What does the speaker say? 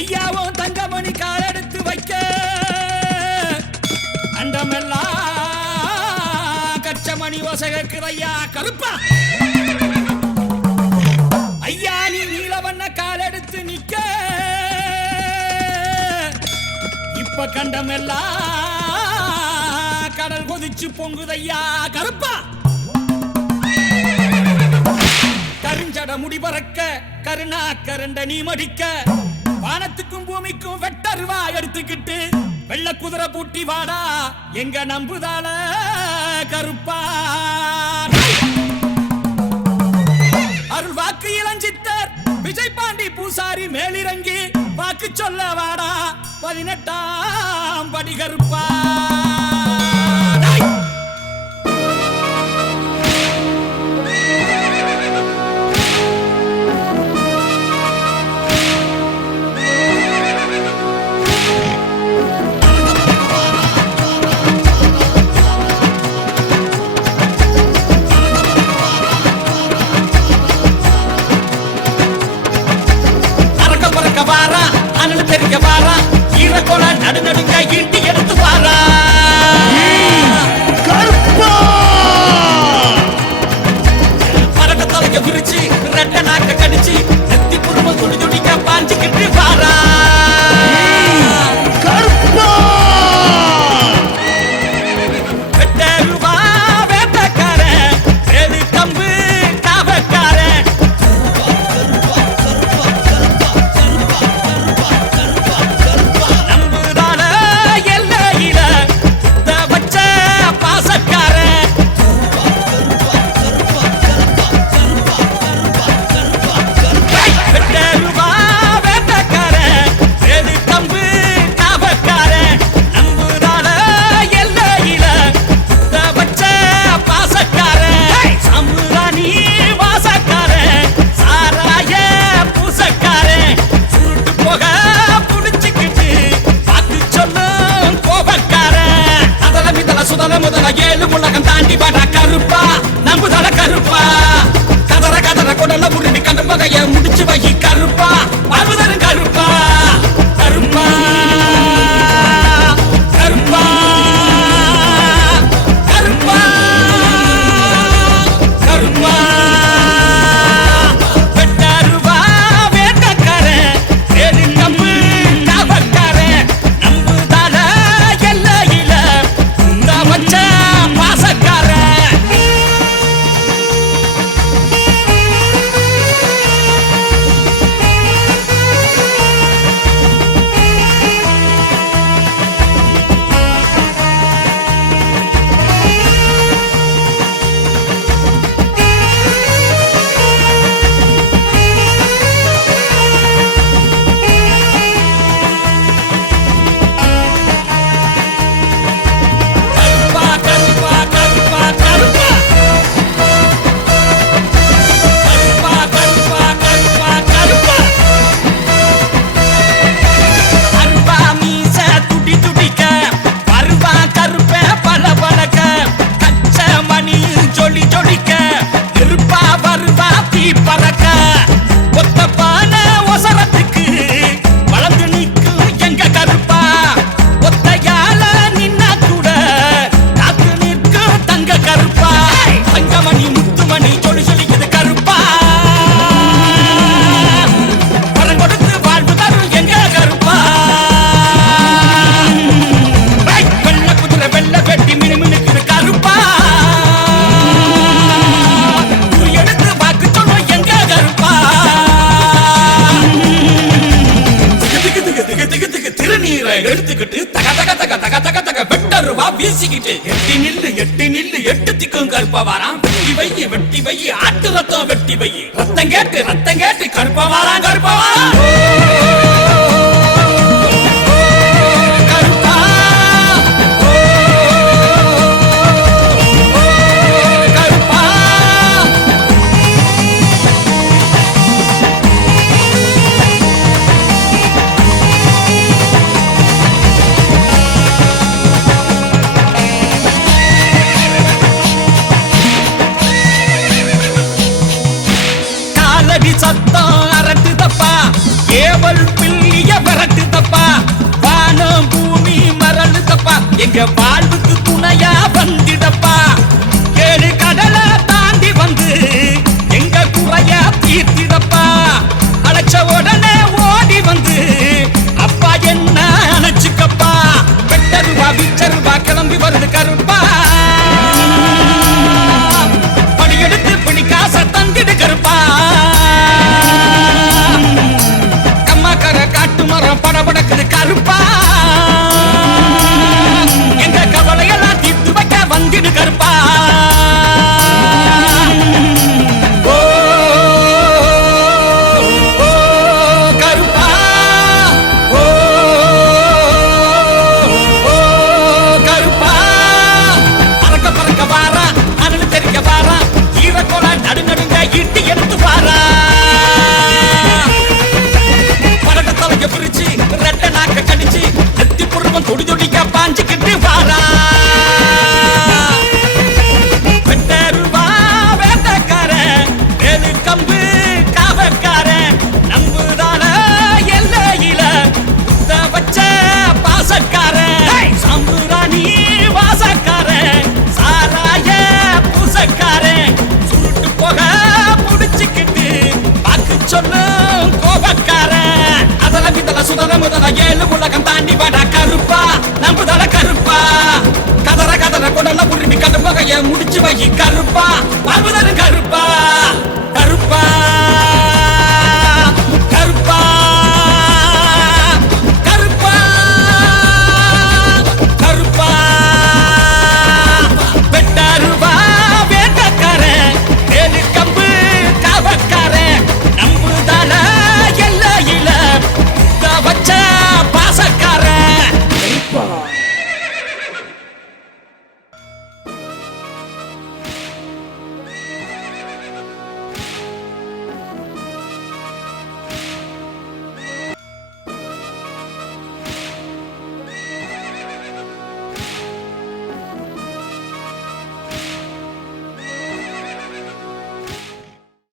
ஐயாவும் தங்கமணி கால் எடுத்து வைக்க அண்டமெல்லாம் கச்சமணி ஓசைக்கு ஐயா கருப்பா ஐயா நீ நீலவண்ண கால் எடுத்து நிக்க இப்ப கண்டமெல்லாம் கடல் கொதிச்சு பொங்குதையா கருப்பா கருஞ்சட முடிபறக்க கருணா கரண்ட நீ மடிக்க வானத்துக்கும் பூமிக்கும் வெட்டருவா எடுத்துக்கிட்டு வெள்ள குதிரை பூட்டி வாடா எங்க நம்புதால கருப்பா அருள் வாக்கு இளஞ்சித்தர் விஜய் பாண்டி பூசாரி மேலிறங்கி வாக்கு சொல்ல வாடா 18ஆம் படி கருப்பா நடுநடுங்க ஈட்டி எடுத்து வாரா கருப்பா பரட்ட தலைக்க விரிச்சு ரெட்ட நாக்க கடிச்சு நெத்தி புருவ துடி துடிக்க பாஞ்சுக்கிட்டு வாரா கருப்பா வெட்டருவா வேட்டக்காரன் வேலு கம்பு காவக்காரன் ஏழு உலகம் தாண்டி வாடா கருப்பா நம்புதல கருப்பா கதற கதற கொடல உருடி கண்ட வகைய முடிச்சு வை கருப்பா வாழ்வுதரு கருப்பா கருப்பா கருப்பா கருப்பா கருப்பா வெட்டருவா வேட்டக்காரன் வேலு கம்பு காவக்காரன் நம்புதல எல்லையில வச்ச எடுத்துக்கிட்டு தக தக தக தக தக தக வெட்டருவா வீசிக்கிட்டு எட்டி நில்லு எட்டு திக்கும் கருப்பா வாராம் வெட்டி வை ஆட்டு ரத்தம் வெட்டி வை ரத்தம் கேட்டு கருப்பா வாராம் கருப்பா வாராம் சத்தம் அரட்டு தப்பா ஏவல் எங்க வாழ்வுக்கு துணையா வந்திடப்பா ஏழு கடலை தாண்டி வந்து எங்க குறைய தீர்த்திடப்பா அழைச்ச உடனே ஓடி வந்து அப்பா என்ன அணைச்சுக்கப்பா வெட்டருவா விச்சருவா கிளம்பி வருது கருப்பா படி எடுத்து பிடிக்காச தந்திடு கருப்பா கம்மாக்கர காட்டு மரம் படபடக்குது கருப்பா எங்க கவலையெல்லாம் தீர்த்து வைக்க வந்திடு கருப்பா இட்டி எடுத்து பாரா பரட்ட தலைய பிரிச்சு ரெட்ட நாக்க கடிச்சு நெத்தி புருவம் தொடி தொடிக்க பாஞ்சுக்கிட்டு வாரா வெட்டருவா வேட்டக்கார வேலு கம்பு காவக்கார நம்புதான எல்லையில குத்த வச்ச பாசக்கார சாம்புராணி வாசக்கார சாராய பூசக்கார சுருட்டு போக சொல்லும் கோபக்காரன் அதல விதல சுதல முதல ஏழு உலகம் தாண்டி வாடா கருப்பா நம்புதல கருப்பா கதற கதற குடல உரிமை கடுப்பகைய முடிச்சு வை கருப்பா வாழ்வுதல் கருப்பா